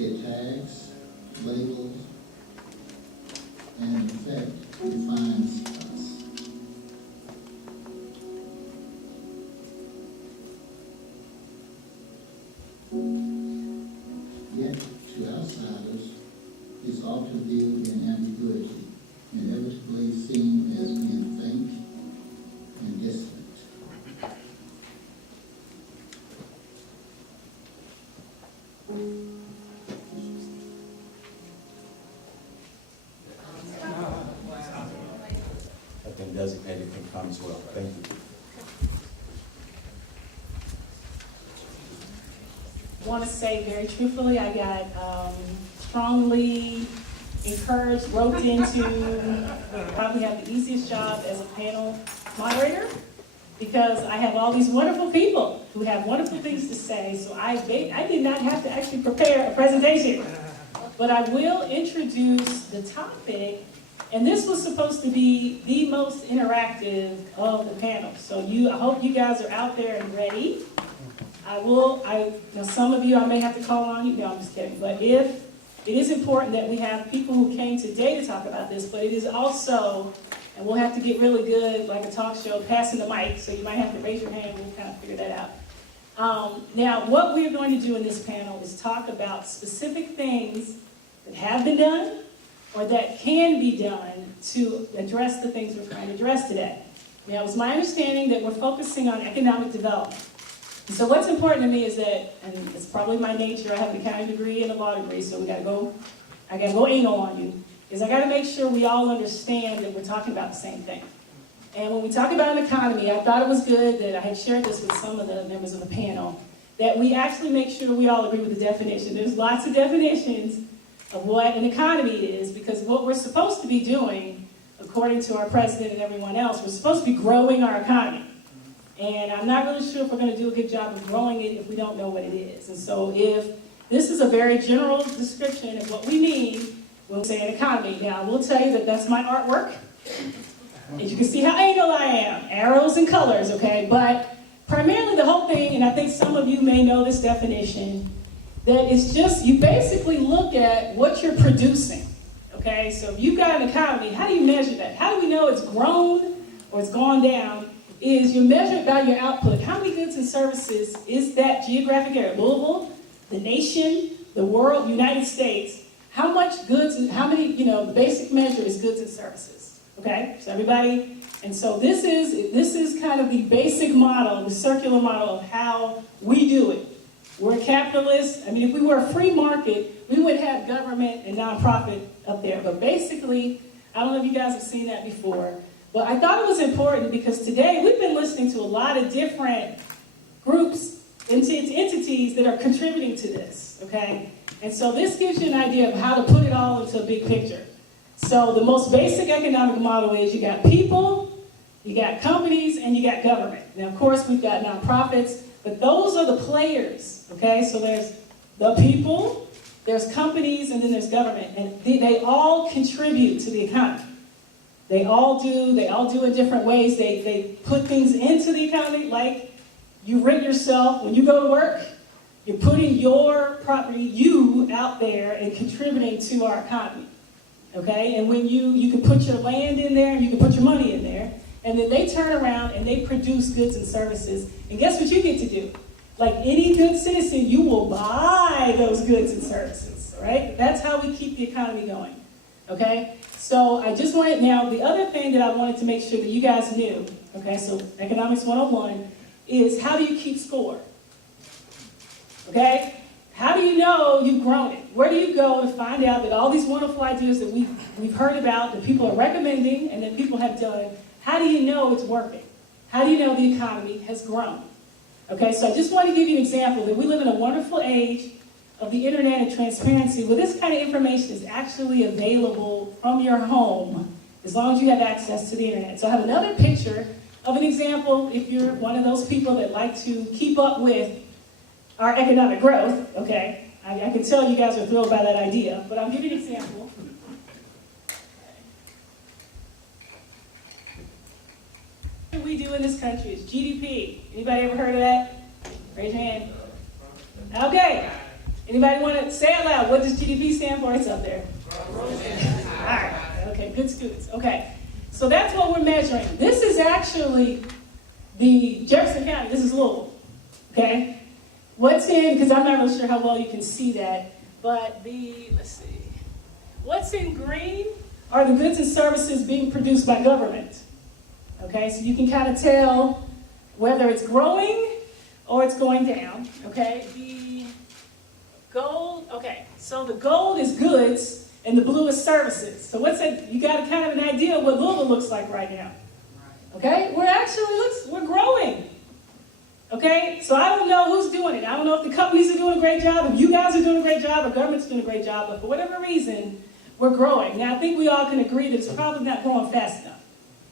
It tags, labels, and in effect defines us. Yet, to outsiders, it's often viewed in ambiguity, inevitably seen as being faint and distant. Have been designated can come as well. Thank you. I want to say very truthfully, I got strongly encouraged, roped into, probably have the easiest job as a panel moderator because I have all these wonderful people who have wonderful things to say, so I did not have to actually prepare a presentation. But I will introduce the topic, and this was supposed to be the most interactive of the panel. So I hope you guys are out there and ready. Some of you I may have to call on you. No, I'm just kidding. But it is important that we have people who came today to talk about this, but it is also, and we'll have to get really good, like a talk show, passing the mic, so you might have to raise your hand, we'll kind of figure that out. Now, what we're going to do in this panel is talk about specific things that have been done or that can be done to address the things we're trying to address today. Now, it was my understanding that we're focusing on economic development. And so what's important to me is that, and it's probably my nature, I have an accounting degree and a law degree, so I gotta go anal on you, is I gotta make sure we all understand that we're talking about the same thing. And when we talk about an economy, I thought it was good that I had shared this with some of the members of the panel, that we actually make sure we all agree with the definition. There's lots of definitions of what an economy is, because what we're supposed to be doing, according to our president and everyone else, we're supposed to be growing our economy. And I'm not really sure if we're going to do a good job of growing it if we don't know what it is. And so if this is a very general description of what we mean, we'll say an economy. Now, I will tell you that that's my artwork. As you can see how anal I am, arrows and colors, okay? But primarily the whole thing, and I think some of you may know this definition, that it's just, you basically look at what you're producing, okay? So if you've got an economy, how do you measure that? How do we know it's grown or it's gone down? Is you measure it by your output. How many goods and services is that geographic area? Louisville, the nation, the world, United States. How much goods, and how many, the basic measure is goods and services. Okay, so everybody, and so this is kind of the basic model, the circular model of how we do it. We're capitalists. I mean, if we were a free market, we would have government and nonprofit up there. But basically, I don't know if you guys have seen that before, but I thought it was important because today we've been listening to a lot of different groups, entities that are contributing to this, okay? And so this gives you an idea of how to put it all into a big picture. So the most basic economic model is you got people, you got companies, and you got government. Now, of course, we've got nonprofits, but those are the players, okay? So there's the people, there's companies, and then there's government. And they all contribute to the economy. They all do in different ways. They put things into the economy, like you rent yourself. When you go to work, you're putting your property, you, out there and contributing to our economy, okay? And when you can put your land in there, you can put your money in there, and then they turn around and they produce goods and services. And guess what you get to do? Like any good citizen, you will buy those goods and services, right? That's how we keep the economy going, okay? So I just wanted, now the other thing that I wanted to make sure that you guys knew, okay, so Economics 101, is how do you keep score? Okay? How do you know you've grown it? Where do you go to find out that all these wonderful ideas that we've heard about, that people are recommending and that people have done, how do you know it's working? How do you know the economy has grown? Okay, so I just want to give you an example that we live in a wonderful age of the internet and transparency, where this kind of information is actually available from your home as long as you have access to the internet. So I have another picture of an example if you're one of those people that like to keep up with our economic growth, okay? I can tell you guys are thrilled by that idea, but I'll give you an example. What we do in this country is GDP. Anybody ever heard of that? Raise your hand. Okay. Anybody want to say out loud, what does GDP stand for? It's up there. All right. Okay, good students. Okay. So that's what we're measuring. This is actually the Jefferson County. This is Louisville. Okay? What's in, because I'm not really sure how well you can see that, but let's see. What's in green are the goods and services being produced by government. Okay? So you can kind of tell whether it's growing or it's going down. Okay? The gold, okay. So the gold is goods and the blue is services. So what's that? You got kind of an idea of what Louisville looks like right now. Okay? We're growing. Okay? So I don't know who's doing it. I don't know if the companies are doing a great job, if you guys are doing a great job, or government's doing a great job, but for whatever reason, we're growing. Now, I think we all can agree that it's probably not growing fast enough.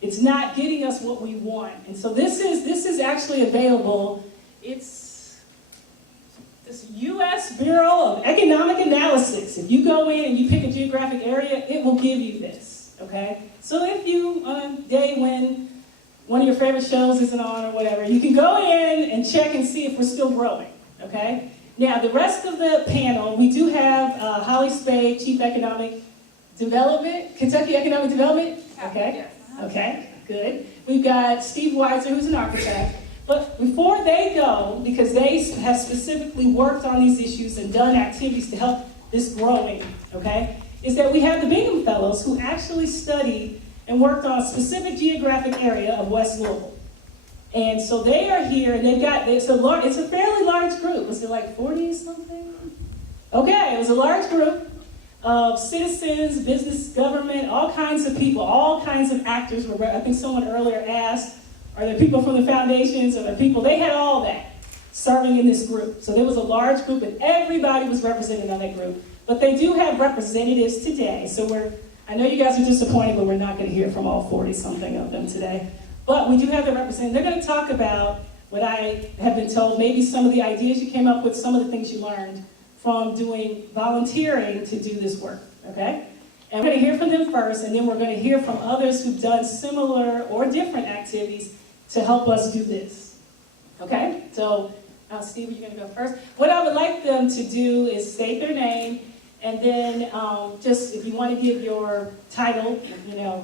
It's not getting us what we want. And so this is actually available. It's this U.S. Bureau of Economic Analysis. If you go in and you pick a geographic area, it will give you this. Okay? So if you, on a day when one of your favorite shows isn't on or whatever, you can go in and check and see if we're still growing. Okay? Now, the rest of the panel, we do have Holly Spade, Chief Economic Development, Kentucky Economic Development. Okay? Okay, good. We've got Steve Weiser, who's an architect. But before they go, because they have specifically worked on these issues and done activities to help this growing, okay, is that we have the Bingham Fellows who actually studied and worked on a specific geographic area of West Louisville. And so they are here, and it's a fairly large group. Was it like 40 something? Okay, it was a large group of citizens, business, government, all kinds of people, all kinds of actors. I think someone earlier asked, are there people from the foundations? Are there people? They had all that serving in this group. So there was a large group, and everybody was represented on that group. But they do have representatives today. So I know you guys are disappointed, but we're not going to hear from all 40-something of them today. But we do have the representatives. They're going to talk about what I have been told, maybe some of the ideas you came up with, some of the things you learned from doing volunteering to do this work, okay? And we're going to hear from them first, and then we're going to hear from others who've done similar or different activities to help us do this, okay? So, Steve, you're going to go first. What I would like them to do is state their name, and then just if you want to give your title,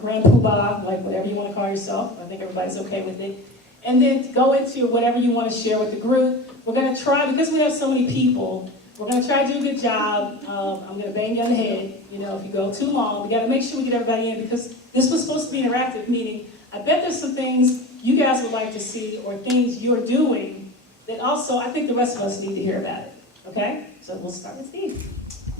Grand Poobah, like whatever you want to call yourself. I think everybody's okay with it. And then go into whatever you want to share with the group. We're going to try, because we have so many people, we're going to try to do a good job. I'm going to bang you on the head. If you go too long, we got to make sure we get everybody in, because this was supposed to be interactive, meaning I bet there's some things you guys would like to see or things you're doing that also I think the rest of us need to hear about it. Okay? So we'll start with Steve.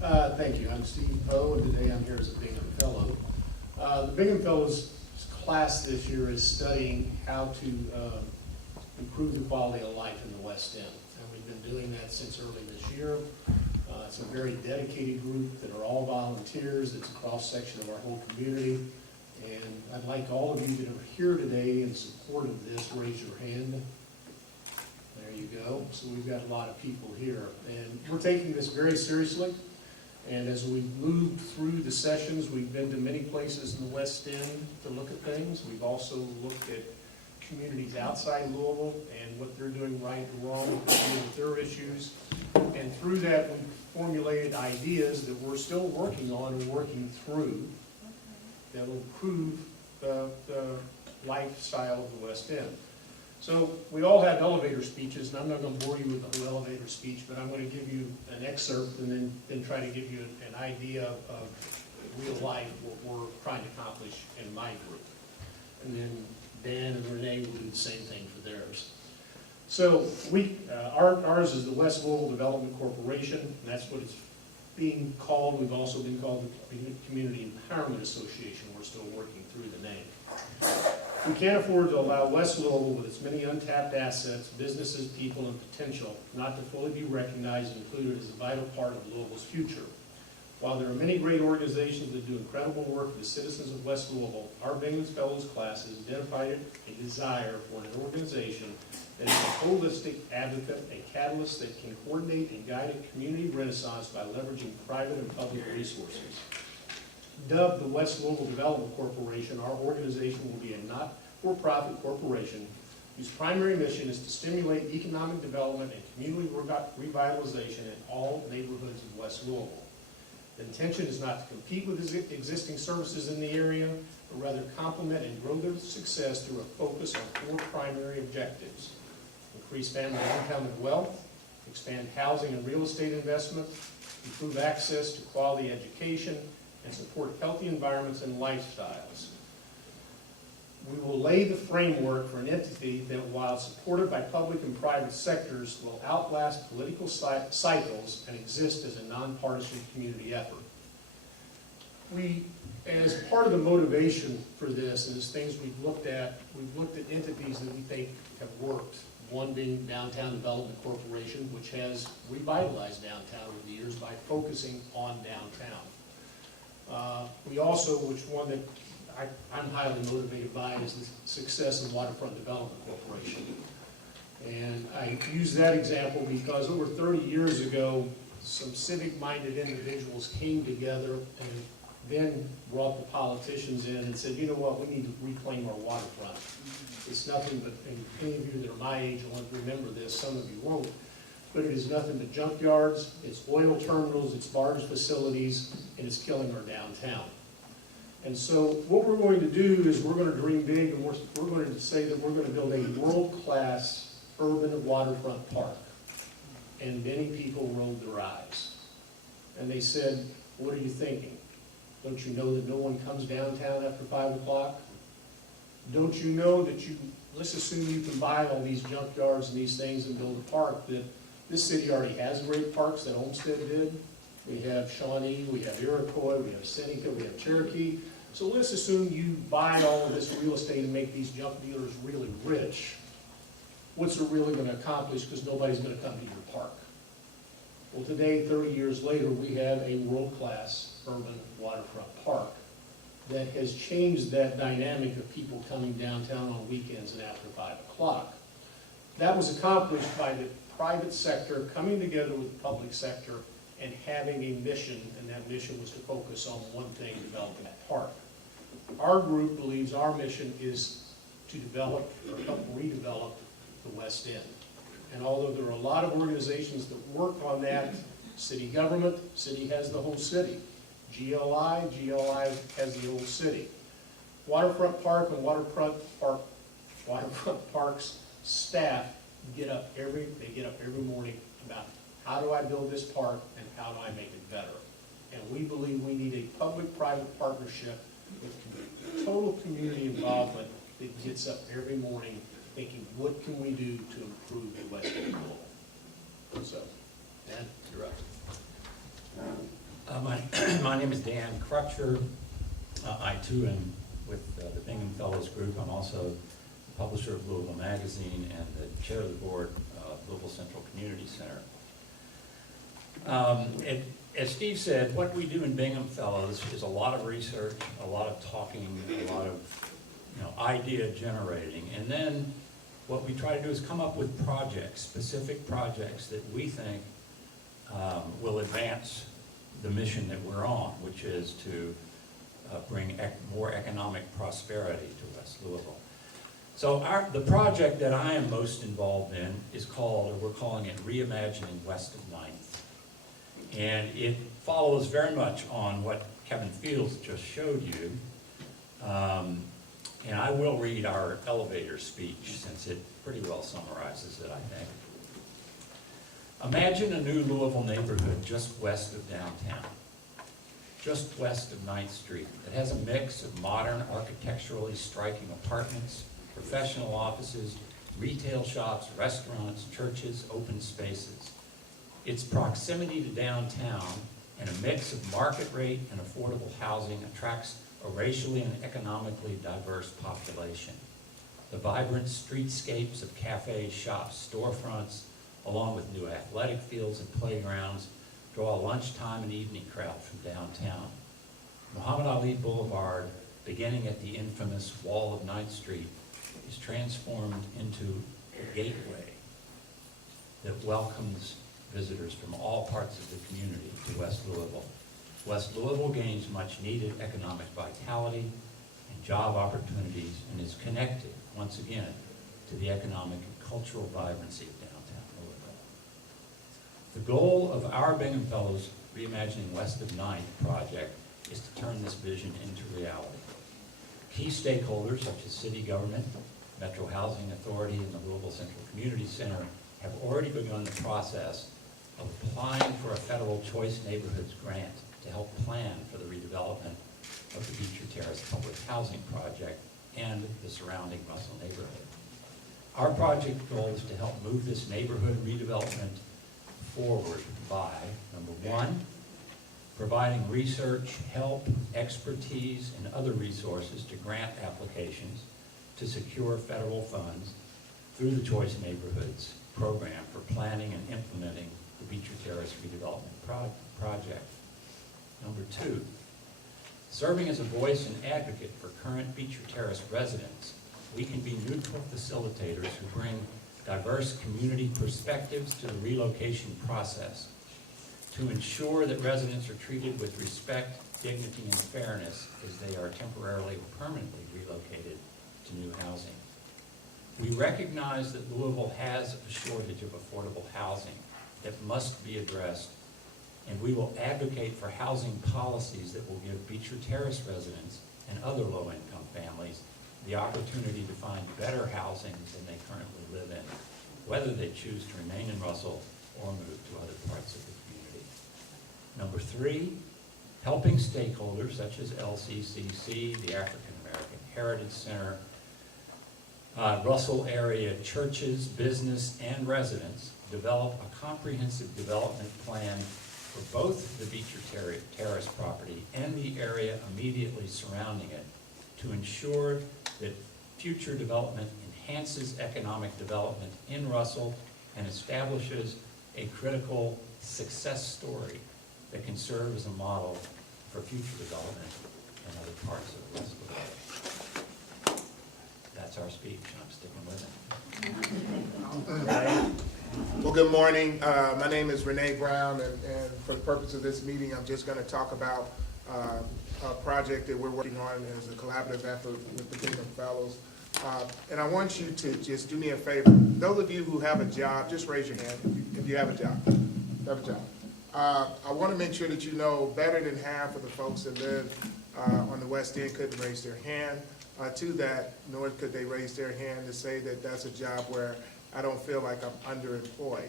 Thank you. I'm Steve Poe, and today I'm here as a Bingham Fellow. The Bingham Fellows class this year is studying how to improve the quality of life in the West End. And we've been doing that since early this year. It's a very dedicated group that are all volunteers. It's a cross-section of our whole community. And I'd like all of you that are here today in support of this, raise your hand. There you go. So we've got a lot of people here. And we're taking this very seriously. And as we've moved through the sessions, we've been to many places in the West End to look at things. We've also looked at communities outside Louisville and what they're doing right and wrong with their issues. And through that, we've formulated ideas that we're still working on and working through that will improve the lifestyle of the West End. So we all have elevator speeches, and I'm not going to bore you with the whole elevator speech, but I'm going to give you an excerpt and then try to give you an idea of real life, what we're trying to accomplish in my group. And then Dan and Renee will do the same thing for theirs. So ours is the West Louisville Development Corporation, and that's what it's being called. We've also been called the Community Empowerment Association. We're still working through the name. We can't afford to allow West Louisville, with its many untapped assets, businesses, people, and potential, not to fully be recognized and included as a vital part of Louisville's future. While there are many great organizations that do incredible work for the citizens of West Louisville, our Bingham Fellows class has identified a desire for an organization that is a holistic advocate, a catalyst that can coordinate and guide a community renaissance by leveraging private and public resources. Dubbed the West Louisville Development Corporation, our organization will be a not-for-profit corporation whose primary mission is to stimulate economic development and community revitalization in all neighborhoods of West Louisville. The intention is not to compete with existing services in the area, but rather complement and grow their success through a focus on 4 primary objectives: increase family income and wealth, expand housing and real estate investment, improve access to quality education, and support healthy environments and lifestyles. We will lay the framework for an entity that, while supported by public and private sectors, will outlast political cycles and exist as a nonpartisan community effort. We, as part of the motivation for this, and as things we've looked at entities that we think have worked. One being Downtown Development Corporation, which has revitalized downtown over the years by focusing on downtown. We also, which one that I'm highly motivated by, is the success of Waterfront Development Corporation. And I use that example because over 30 years ago, some civic-minded individuals came together and then brought the politicians in and said, you know what, we need to reclaim our waterfront. It's nothing but, and any of you that are my age will remember this, some of you won't, but it is nothing but junkyards, it's oil terminals, it's barge facilities, and it's killing our downtown. And so what we're going to do is we're going to dream big, and we're going to say that we're going to build a world-class urban waterfront park. And many people rolled their eyes. And they said, what are you thinking? Don't you know that no one comes downtown after 5 o'clock? Don't you know that let's assume you can buy all these junkyards and these things and build a park, that this city already has great parks that Olmsted did. We have Shawnee, we have Iroquois, we have Seneca, we have Cherokee. So let's assume you buy all of this real estate and make these junk dealers really rich. What's it really going to accomplish, because nobody's going to come to your park? Well, today, 30 years later, we have a world-class urban waterfront park that has changed that dynamic of people coming downtown on weekends and after 5 o'clock. That was accomplished by the private sector coming together with the public sector and having a mission, and that mission was to focus on one thing, developing that park. Our group believes our mission is to develop or help redevelop the West End. And although there are a lot of organizations that work on that, city government, city has the whole city. GLI has the whole city. Waterfront Park and Waterfront Parks staff get up every morning about how do I build this park and how do I make it better. And we believe we need a public-private partnership with total community involvement that gets up every morning thinking, what can we do to improve the West End goal? So, Dan, you're up. My name is Dan Crutcher. I too am with the Bingham Fellows Group. I'm also the publisher of Louisville Magazine and the chair of the board of Louisville Central Community Center. As Steve said, what we do in Bingham Fellows is a lot of research, a lot of talking, a lot of idea generating, and then what we try to do is come up with projects, specific projects that we think will advance the mission that we're on, which is to bring more economic prosperity to West Louisville. So the project that I am most involved in is we're calling it Reimagining West of 9th. And it follows very much on what Kevin Fields just showed you. And I will read our elevator speech since it pretty well summarizes it, I think. Imagine a new Louisville neighborhood just west of downtown, just west of 9th Street, that has a mix of modern, architecturally striking apartments, professional offices, retail shops, restaurants, churches, open spaces. Its proximity to downtown and a mix of market rate and affordable housing attracts a racially and economically diverse population. The vibrant streetscapes of cafes, shops, storefronts, along with new athletic fields and playgrounds, draw a lunchtime and evening crowd from downtown. Muhammad Ali Boulevard, beginning at the infamous Wall of 9th Street, is transformed into a gateway that welcomes visitors from all parts of the community to West Louisville. West Louisville gains much needed economic vitality and job opportunities and is connected, once again, to the economic and cultural vibrancy of downtown Louisville. The goal of our Bingham Fellows Reimagining West of 9th project is to turn this vision into reality. Key stakeholders such as city government, Metro Housing Authority, and the Louisville Central Community Center have already begun the process of applying for a federal Choice Neighborhoods grant to help plan for the redevelopment of the Beecher Terrace Public Housing Project and the surrounding Russell neighborhood. Our project goal is to help move this neighborhood redevelopment forward by, number one, providing research, help, expertise, and other resources to grant applications to secure federal funds through the Choice Neighborhoods program for planning and implementing the Beecher Terrace redevelopment project. Number two, serving as a voice and advocate for current Beecher Terrace residents, we can be neutral facilitators who bring diverse community perspectives to the relocation process to ensure that residents are treated with respect, dignity, and fairness as they are temporarily or permanently relocated to new housing. We recognize that Louisville has a shortage of affordable housing that must be addressed, and we will advocate for housing policies that will give Beecher Terrace residents and other low-income families the opportunity to find better housing than they currently live in, whether they choose to remain in Russell or move to other parts of the community. Number three, helping stakeholders such as LCCC, the African American Heritage Center, Russell area churches, business, and residents develop a comprehensive development plan for both the Beecher Terrace property and the area immediately surrounding it to ensure that future development enhances economic development in Russell and establishes a critical success story that can serve as a model for future development in other parts of the West of the world. That's our speech, and I'm sticking with it. Well, good morning. My name is Renee Brown, and for the purpose of this meeting, I'm just going to talk about a project that we're working on as a collaborative effort with the Bingham Fellows. And I want you to just do me a favor. Those of you who have a job, just raise your hand if you have a job. Have a job. I want to make sure that you know better than half of the folks that live on the West End couldn't raise their hand. To that, nor could they raise their hand to say that that's a job where I don't feel like I'm underemployed.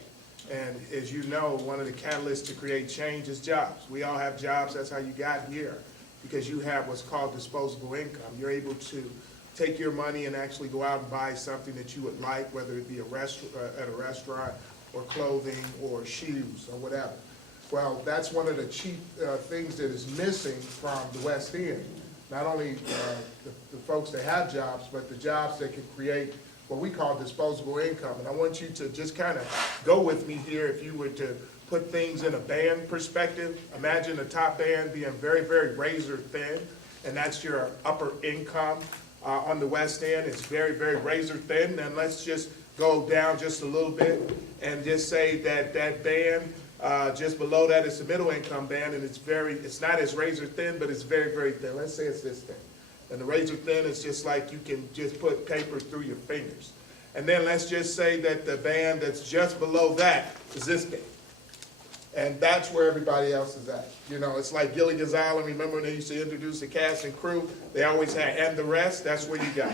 And as you know, one of the catalysts to create change is jobs. We all have jobs. That's how you got here, because you have what's called disposable income. You're able to take your money and actually go out and buy something that you would like, whether it be at a restaurant or clothing or shoes or whatever. Well, that's one of the cheap things that is missing from the West End. Not only the folks that have jobs, but the jobs that can create what we call disposable income. And I want you to just kind of go with me here. If you were to put things in a band perspective, imagine a top band being very, very razor thin, and that's your upper income. On the West End, it's very, very razor thin. And let's just go down just a little bit and just say that that band, just below that is the middle income band, and it's not as razor thin, but it's very, very thin. Let's say it's this thin. And the razor thin is just like you can just put paper through your fingers. And then let's just say that the band that's just below that is this big. And that's where everybody else is at. You know, it's like Gilligan's Island. Remember when they used to introduce the cast and crew? They always had, and the rest, that's where you got.